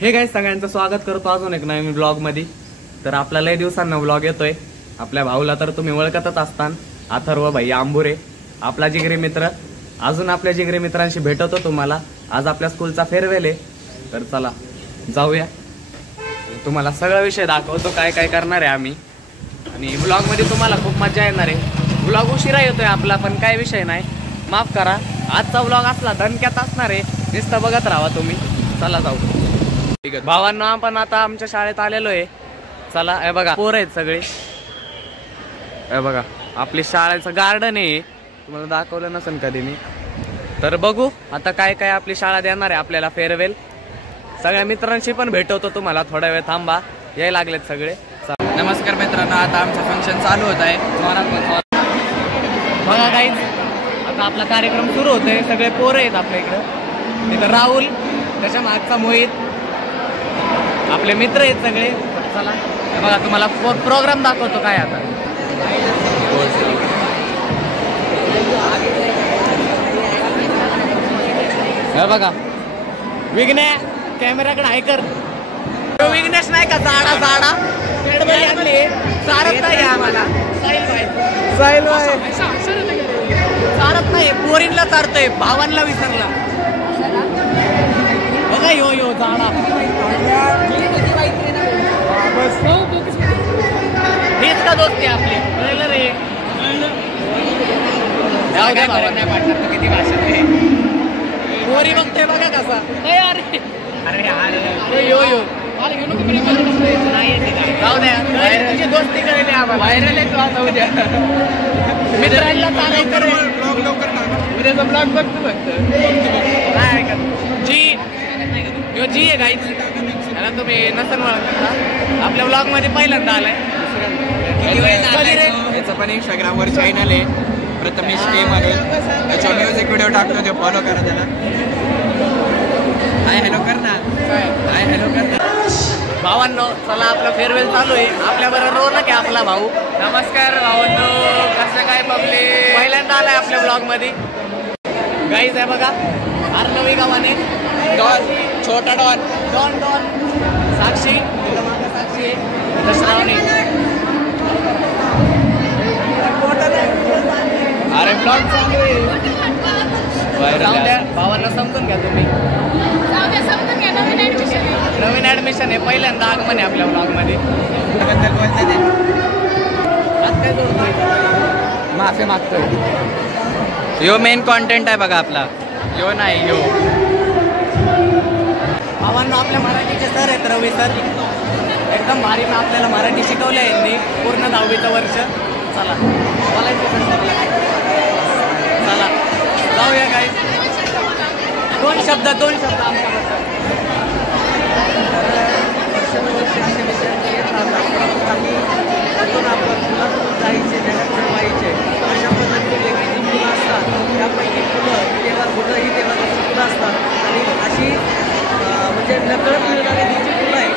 Hey guys सगळ्यांचं स्वागत करतो अजून एक नवीन ब्लॉग मध्ये। तर आपला लय दिवसांना ब्लॉग येतोय। आपल्या भाऊला तर तुम्ही ओळखतच असतान, अथर्व भाई आंबुरे, आपला जिगरी मित्र। अजून आपल्या जिगरी मित्रांशी भेटतो तुम्हाला। आज आपल्या स्कूलचा फेअरवेल आहे, तर चला जाऊया, तुम्हाला सगळा विषय दाखवतो काय काय करणार आहे आम्ही। आणि ब्लॉग मध्ये तुम्हाला खूप मजा येणार आहे। ब्लॉग उशिरा येतोय आपला, पण काय विषय नाही, माफ करा। आजचा ब्लॉग असला दणक्यात असणार आहे, नुसतं बघत राहा तुम्ही। चला जाऊ। ठीक आहे भावांनो, आपण आता आमच्या शाळेत आलेलो आहे। चला हे बघा पोर आहेत सगळे, हे बघा आपली शाळेचं गार्डन आहे, तुम्हाला दाखवलं नसेल कधी मी। तर बघू आता काय काय आपली शाळा देणार आहे आपल्याला फेअरवेल। सगळ्या मित्रांशी पण भेटवतो तुम्हाला, थोडा वेळ थांबा, यायला लागलेत सगळे। नमस्कार मित्रांनो, आता आमचं फंक्शन चालू होत आहे। बघा गाईज, आता आपला कार्यक्रम सुरू होतोय। सगळे पोरं आहेत आपल्या इकडं। तिथं राहुल, त्याच्या मागचा मोहित, आपले मित्र आहेत सगळे। चला हे बघा तुम्हाला प्रोग्राम दाखवतो काय आता। हे बघा विघ्ने कॅमेराकडे हाय कर। विघ्नेश नाही का जाडा जाडा चारत नाही आम्हाला, साहिल भाई चारत नाही, पोरींला चारतोय, भावांना विसरला। बघा यो यो जाडा, हेच का दोस्ती आपली, कळलं रे। किती भाषा पोरी बघतोय बघा कसा। अरे अरे यो यो जाऊ द्या, तुझी दोस्ती करेल आम्हाला। व्हायरल आहे तू आता उद्या, मित्रांना चालायचं रे। उद्याचा ब्लॉग बघतो फक्त काय जी यो जी आहे गाईज, त्याला तुम्ही नसन ओळखता, आपल्या ब्लॉग मध्ये पहिल्यांदा आलाय। याचं पण इंस्टाग्रामवर चॅनल आहे, प्रथमेश के म्हणून, त्याच्यावर म्युझिक व्हिडिओ टाकतो, ते फॉलो करा त्याला। हाय हॅलो कर ना, हाय हॅलो कर ना। भावांनो चला आपला फेअरवेल चालू आहे, आपल्या बरोबर रोल की आपला भाऊ। नमस्कार भावांनो, कसं काय पब्लिक, पहिल्यांदा आलाय आपल्या ब्लॉग मध्ये। गाईज आहे बघा आरनवी गावाने डॉन, छोटा डॉन, डॉन डॉन, साक्षी साक्षी श्रावणी। अरे ब्लॉग चालू आहे, भावांना समजून घ्या तुम्ही। नवीन ऍडमिशन आहे, पहिल्यांदा आगमन आहे आपल्या ब्लॉग मध्ये। माफी मागतोय, यो मेन कॉन्टेंट आहे बघा आपला, यो नाही यो। भावांना आपल्या मराठीचे सर आहेत रवी सर, एकदम भारी आपल्याला मराठी शिकवलं आहे यांनी पूर्ण 10वीचं वर्ष। चला चला जाऊया काय, दोन शब्द आमच्याबद्दल। जायचे जगात व्हायचे अशा पद्धतीने वेगळी फुलं असतात, त्यापैकी फुलं ही देवाची फुलं असतात। आणि अशी म्हणजे नकळत मिळणारी जी फुलं आहे, ही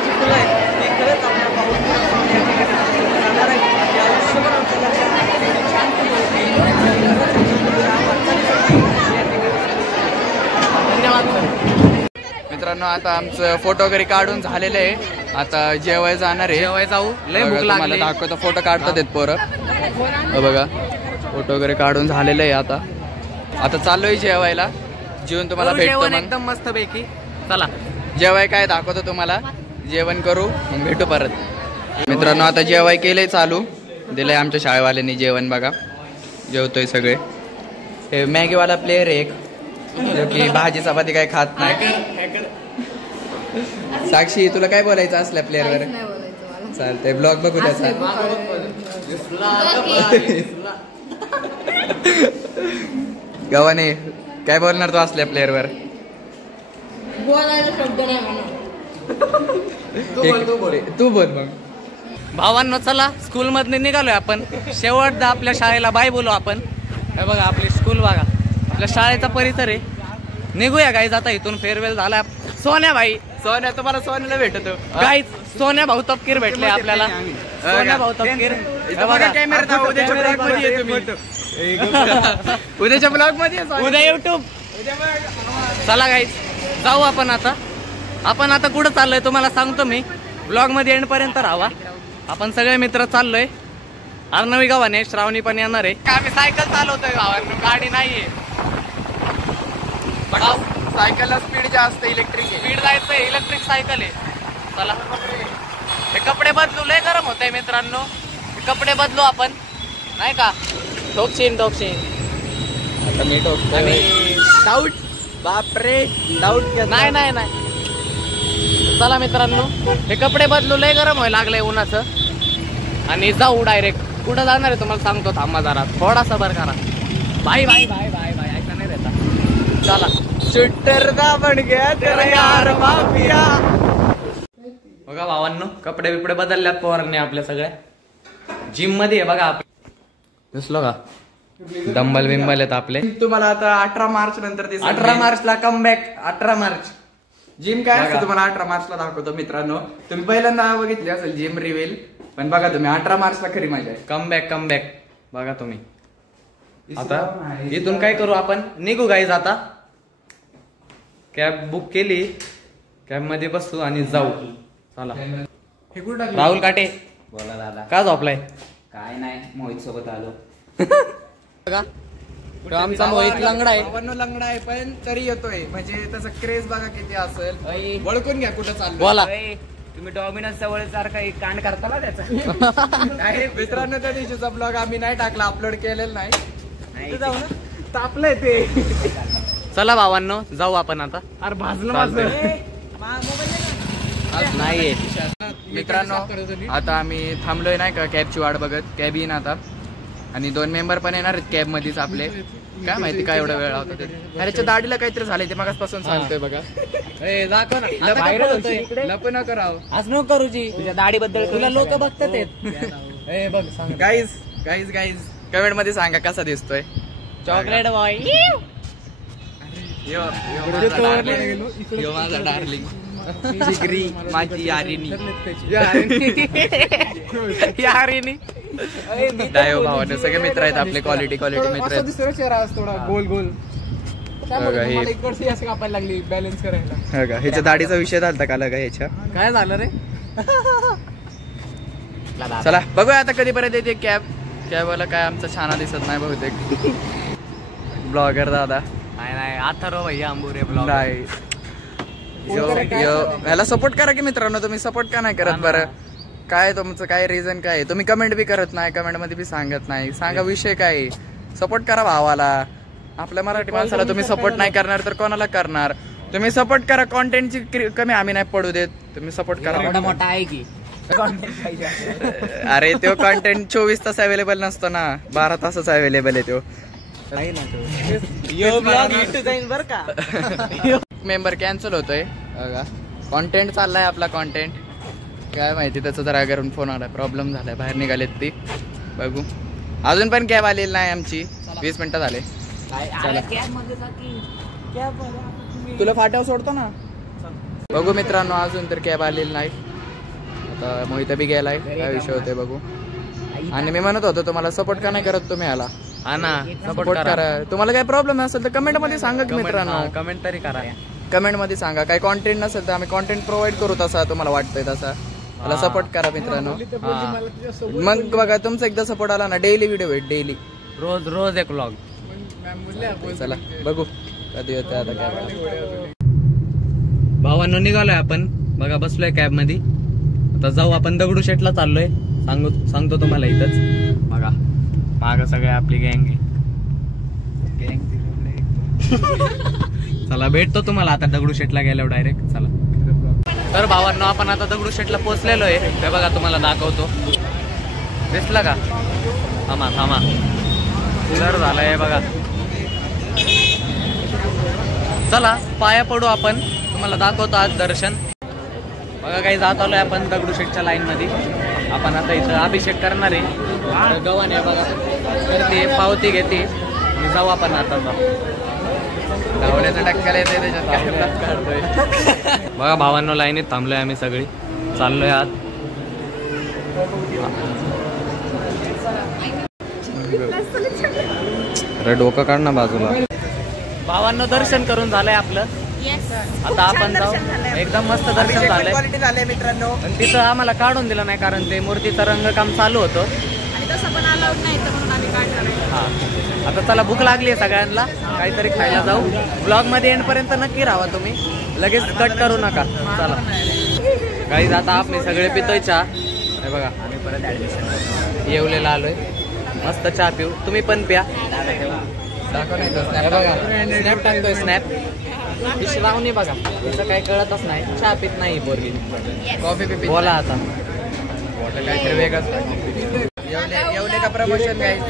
जी फुलं आहेत ती खरंच आपल्या पाहून या ठिकाणी जाणार आहे। या आयुष्यभर आमच्या लक्षात छान मित्रांनो, आता आमचं फोटो वगैरे काढून झालेलं आहे, आता जेवाय जाणार आहे। जेवाय जाऊ, लय भूक लागली। दाखवतो, फोटो काढतात आहेत पोरं बघा, फोटो वगैरे काढून झालेलं आहे। आता चाललोय जेवायला, जेवण तुम्हाला भेटतो मग एकदम मस्त पैकी। चला जेवाय काय दाखवतो तुम्हाला, जेवण करू मग भेटू परत। मित्रांनो आता जेवाय केलंय चालू, दिलंय आमच्या शाळेवाल्यांनी जेवण बघा, जेवतोय सगळे। हे मॅगीवाला प्लेअर एक, जो की भाजी चपाती काय खात नाही। साक्षी तुला काय बोलायचं असल्या प्लेअरवर? चालतंय, ब्लॉग बघू त्याचा। गव्हाने काय बोलणार तू असल्या प्लेअरवर? तू बोल मग। भावांनो चला स्कूल मधून निघालोय आपण, शेवटदा आपल्या शाळेला बाय बोलू आपण। हे बघा आपली स्कूल बघा, आपल्या शाळेचा परिसर आहे। निघूया गाईज आता इथून, फेअरवेल झाला। सोन्या भाई, सोन्या तुम्हाला सोन्याला भेटतो गाईज, सोन्या भाऊ तपकीर भेटले आपल्याला। सोन्या भाऊ तपकीर, उद्याच्या ब्लॉग मध्ये उद्या युट्यूब. चला गाईस जाऊ आपण आता. आपण आता कुठं चाललोय तुम्हाला सांगतो मी. ब्लॉग मध्ये एंड पर्यंत राहावा. आपण सगळे मित्र चाललोय अर्णवी गावाने. श्रावणी पण येणार आहे. आम्ही सायकल चालवतोय गावात, गाडी नाहीये. सायकलला स्पीड जास्त, इलेक्ट्रिक स्पीड जायचंय, इलेक्ट्रिक सायकल आहे. चला हे कपडे बदलू. लय गरम होत आहे मित्रांनो. हे कपडे बदलू आपण नाही का. टोकशीन आता मी डाऊट. बापरे डाऊट. नाही नाही नाही. चला मित्रांनो हे कपडे बदलू. लय गरम व्हायला लागलंय उन्हाचं. आणि जाऊ डायरेक्ट. कुठं जाणार आहे तुम्हाला सांगतो. थांबा जरा थोडा सबर करा. Bye bye bye bye bye. ऐका नाही देता. चला शूटर का बन गया तेरा यार माफिया. बघा भावांनो कपडे बिपडे बदलल्यात पोरांनी आपल्या सगळ्या. जिम मध्ये आहे बघा. दिसलो का डंबल बिंबल आहेत आपले. तुम्हाला आता 18 मार्च नंतर 18 मार्चला कमबॅक. 18 मार्च जिम काय असतं तुम्हाला 18 मार्चला दाखवतो मित्रांनो. तुम्ही पहिल्यांदा बघितली असेल जिम रिव्हील, पण बघा तुम्ही 18 मार्चला खरी मजा आहे. कमबॅक बघा तुम्ही. आता इथून काय करू आपण. निघू गाईज आता. कॅब बुक केली. कॅब मध्ये बसू आणि जाऊ. चला हे कुठं राहुल काटे बोला दादा. का झोपलाय. काय नाही, मोहित सोबत आलो. बघा आमचा मोहित लंगडा आहे. भावांनो लंगडा आहे पण तरी येतोय. म्हणजे त्याचा क्रेज बघा किती असेल. ओळखून घ्या कुठं चाललं. बोला. तुम्ही डॉमिनोज जवळ सारखा एक कांड करता ना त्याचा. मित्रांनो त्या दिवशीचा ब्लॉग आम्ही नाही टाकला, अपलोड केलेला नाही. जाऊ ना. तापलंय ते. चला भावांनो जाऊ आपण आता. अरे भाजलं नाहीये मित्रांनो आता आम्ही थांबलोय नाही का कॅबची वाट बघत. कॅब येईन आता आणि 2 मेंबर पण येणार आहेत कॅब मध्येच आपले. काय माहिती काय एवढा वेळ होता ते. त्याच्या दाढीला काहीतरी झालंय ते मगासपासून सांगतोय बघा. लप न करावं. आज नको करू जी. तुझ्या दाढी बद्दल तुला लोक बघतात. गाईज कमेंट मध्ये सांगा कसा दिसतोय चॉकलेट बॉय. माझा डार्लिंग जिगरी माझी यारिनी. यारिनी डायो भावाने सगळे मित्र आहेत आपले. क्वालिटी मित्र आहेत. गोल गोल लागली बॅलन्स करायला. ह्याच्या दाढीचा विषय झाला का लगा ह्याच्या. काय झालं रे. चला बघूया आता कधीपर्यंत येते कॅबवाला. काय आमचा छाना दिसत नाही बहुतेक. ब्लॉगर दादा नाही अथर्व भैया आंबुरे ब्लॉग. नाही ह्याला सपोर्ट करा की मित्रांनो. तुम्ही सपोर्ट का नाही करत बरं. काय तुमचं काय रिझन काय. तुम्ही कमेंट बी करत नाही, कमेंट मध्ये बी सांगत नाही. सांगा विषय काय. सपोर्ट करा भावाला. आपल्या मराठी माणसाला तुम्ही सपोर्ट नाही करणार तर कोणाला करणार. तुम्ही सपोर्ट करा. कॉन्टेंटची कमी आम्ही नाही पडू देत. तुम्ही सपोर्ट करा. मोठा आहे की. अरे तो कॉन्टेंट 24 तास अवेलेबल नसतो ना. 12 तासच अवेलेबल आहे तो. बर का. मेंबर कॅन्सल होतोय. कॉन्टेंट चाललाय आपला. कॉन्टेंट काय माहिती त्याचा जरा घरून फोन आलाय. प्रॉब्लेम झालाय. बाहेर निघालेत ती. बघू अजून पण कॅब आलेली नाही आमची. 20 मिनिटं झाले. तुला फाट्यावर सोडतो ना. बघू मित्रांनो अजून तर कॅब आलेली नाही. आता मोहित बी गेलाय. काय विषय होतोय बघू. आणि मी म्हणत होतो तुम्हाला सपोर्ट का नाही करत तुम्ही ह्याला. हा ना सपोर्ट करा. तुम्हाला काय प्रॉब्लेम असेल तर कमेंट मध्ये सांगा की मित्रांनो. कमेंट तरी करा. कमेंट मध्ये सांगा. काही कॉन्टेंट नसेल तर आम्ही कॉन्टेंट प्रोव्हाइड करू तसा तुम्हाला वाटतंय तसा. मला सपोर्ट करा मित्रांनो. मग बघा तुमचा एकदा सपोर्ट आला ना डेली व्हिडिओ भेट. डेली रोज एक व्लॉग. चला बघू कधी होते आता काय. भावांनो निघालोय आपण. बघा बसलोय कॅब मध्ये. आता जाऊ आपण दगडूशेठला चाललोय. सांगतो तुम्हाला इथंच. बघा माग सगळे आपली गँग आहे. चला भेटतो तुम्हाला आता दगडूशेठला गेल्यावर डायरेक्ट. चला तर भावांनो आपण आता दगडूशेठला पोहोचलेलो आहे. हे बघा तुम्हाला दाखवतो. दिसलं का. थांबा जर झालंय बघा. चला पाया पडू आपण. तुम्हाला दाखवतो आज दर्शन. बघा काही जात आलोय आपण दगडूशेठच्या लाईन मध्ये. आपण आता इथं अभिषेक करणार आहे. गव्हाण आहे बघा. करते पावती घेते. जाऊ आपण आता. धावण्याचा टक्क्याला येते त्याच्यात. बघा भावांनो लाईनीत थांबलोय आम्ही सगळी. चाललोय आत. अरे डोकं काढ ना बाजूला. भावांनो दर्शन करून झालंय आपलं. आता आपण जाऊ. एकदम मस्त दर्शन झालंय. क्वालिटी झाले मित्रांनो. आणि तिथं आम्हाला काढून दिलं नाही कारण ते मूर्तीचं रंगकाम चालू होतं. हा आता चला भूक लागली आहे सगळ्यांना, काहीतरी खायला जाऊ. ब्लॉग मध्ये एंड पर्यंत नक्की राहा तुम्ही, लगेच कट करू नका. चला काही आता आपण सगळे पितोय चहा. हे बघा आम्ही परत ऍडमिशन येवलेला आलोय. मस्त चहा पिऊ, तुम्ही पण प्या. हे बघा स्नॅप टाकतोय स्नॅप. श्रावणी बघा तिचं काही कळतच नाही, चहा पित नाही पोरगी. कॉफी पिपी बोला आता काहीतरी वेगळंच. येवले का प्रमोशन गाईज.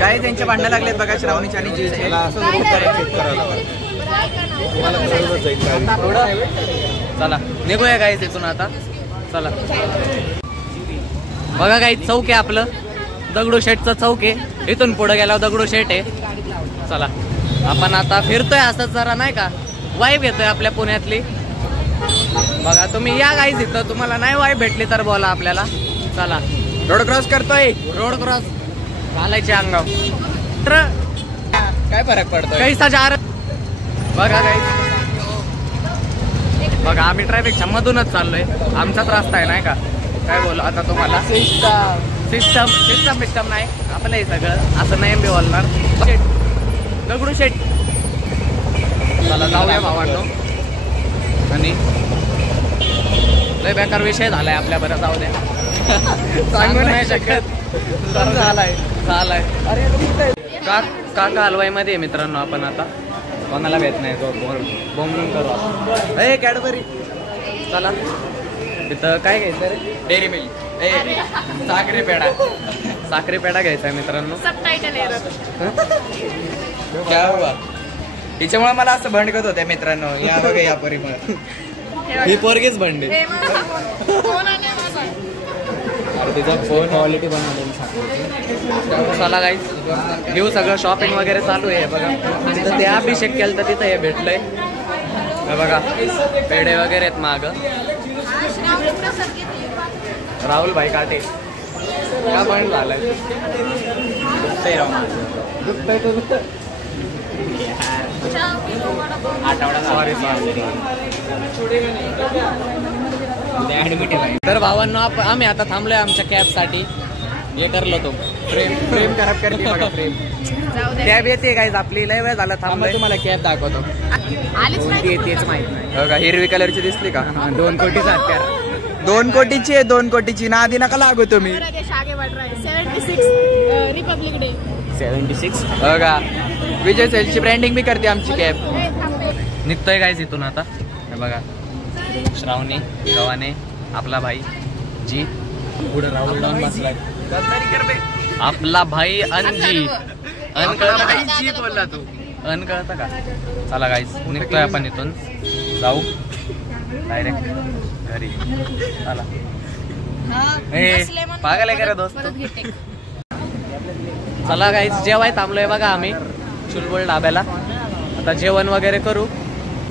गाईज त्यांचे भांडण लागलेत बघा श्रावणीच्या आणि जीचे. चला निघूया गाईज इथून आता. चला बघा गाईज चौक आहे आपलं, दगडूशेठचं चौक आहे. इथून पुढे गेल्यावर दगडूशेठ आहे. चला आपण आता फिरतोय असंच जरा नाही का, वाईब येतोय आपल्या पुण्यातली. बघा तुम्ही या गाईज इथं, तुम्हाला नाही वाईब भेटली तर बोला आपल्याला. चला रोड क्रॉस करतोय. रोड क्रॉस घालायचे अंगाव तर काय फरक पडतोय. कैसा जार. बघा गाईज बघा आम्ही ट्रॅफिकच्या मधूनच चाललोय. आमचाच रस्ता आहे नाही का. काय बोलू आता तुम्हाला. सिस्टम सिस्टम सिस्टम नाही आपलं हे सगळं असं नाही बी बोलणार. दगडूशेठ चला जाऊया भावांनो. आणि लय बेकार विषय झालाय आपल्या बरं, जाऊ द्या. सांगू नाही शकत. झालाय झालाय. काका हलवाई मध्ये मित्रांनो आपण आता कोणाला भेट नाही तो बोंबलून करू. ए कॅडबरी चला. तिथं काय घ्यायचं रे. Dairy milk Sakhare peda. साखरे पेढा घ्यायचा आहे मित्रांनो. क्या हुआ. हिच्यामुळे मला असं भंडकत होत्या मित्रांनो. या बघा या परिमुळे ही पोरगीच भंडी. तिचा फोन क्वालिटी बनवलेली. चला गाईज घेऊ सगळं. शॉपिंग वगैरे चालू आहे बघा. तिथं ते अभिषेक केलं तर तिथं हे भेटलंय. हे बघा पेढे वगैरे आहेत माग. राहुल भाई काटे का पण झालंय. सॉरी तर भावांनो आम्ही आता थांबलोय आमच्या कॅब साठी. हे करलो तो फ्रेम खराब करते बघा. फ्रेम कॅब येते गाईज आपली. लय वेळ झाला थांबलोय. तुम्हाला कॅब दाखवतो. येतेच माहित नाही. बघा हिरवी कलरची दिसली का. 2 कोटीचा हत्यार. 2 कोटीची आहे. 2 कोटीची ना आधी नका लागू तुम्ही. 76 बघा विजय सेल्सची ब्रँडिंग बी करते आमची कॅब. निघतोय गाईज इथून आता. हे बघा श्रावणी गव्हाणे आपला भाई जी. पुढे राहुल डाऊन बसलाय. आपला भाई अनजी. जी बोलला तू. अन कळतं का. चला गाईज निघतोय आपण इथून. जाऊ डायरेक्ट घरी. चला पागल आहे का रे दोस्त. चला गाईज जेवाय थांबलोय बघा आम्ही चुलबुल ढाब्याला. आता जेवण वगैरे करू.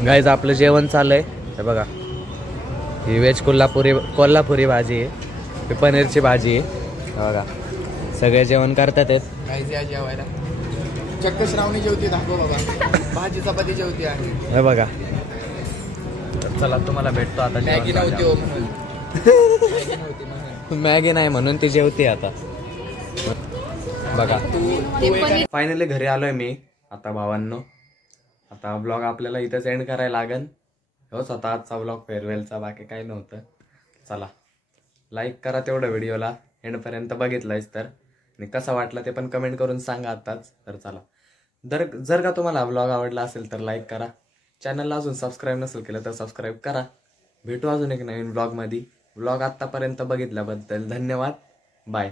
गाईज आपलं जेवण चाललंय. हे बघा ही व्हेज कोल्हापुरी भाजी आहे. ही पनीरची भाजी आहे. बघा सगळे जेवण करतात. जेवायला चक्क श्रावणी जेवती दाखव बाबा. भाजी चपाती जेवती आहे. हे बघा चला तुम्हाला भेटतो आता. मॅगी नव्हती मॅगी नाही म्हणून ती जेवते आता. बघा फायनली घरी आलोय मी आता भावांनो. आता ब्लॉग आपल्याला इथेच एंड करायला लागेल. होच आता आजचा ब्लॉग फेअरवेलचा, बाकी काही नव्हतं. चला लाईक करा तेवढं व्हिडिओला एंडपर्यंत बघितलंयच तर. आणि कसा वाटला ते पण कमेंट करून सांगा आताच. तर चला जर का तुम्हाला ब्लॉग आवडला असेल तर लाईक करा. चॅनलला अजून सबस्क्राईब नसेल केलं तर सबस्क्राईब करा. भेटू अजून एक नवीन ब्लॉगमध्ये. ब्लॉग आत्तापर्यंत बघितल्याबद्दल धन्यवाद. बाय.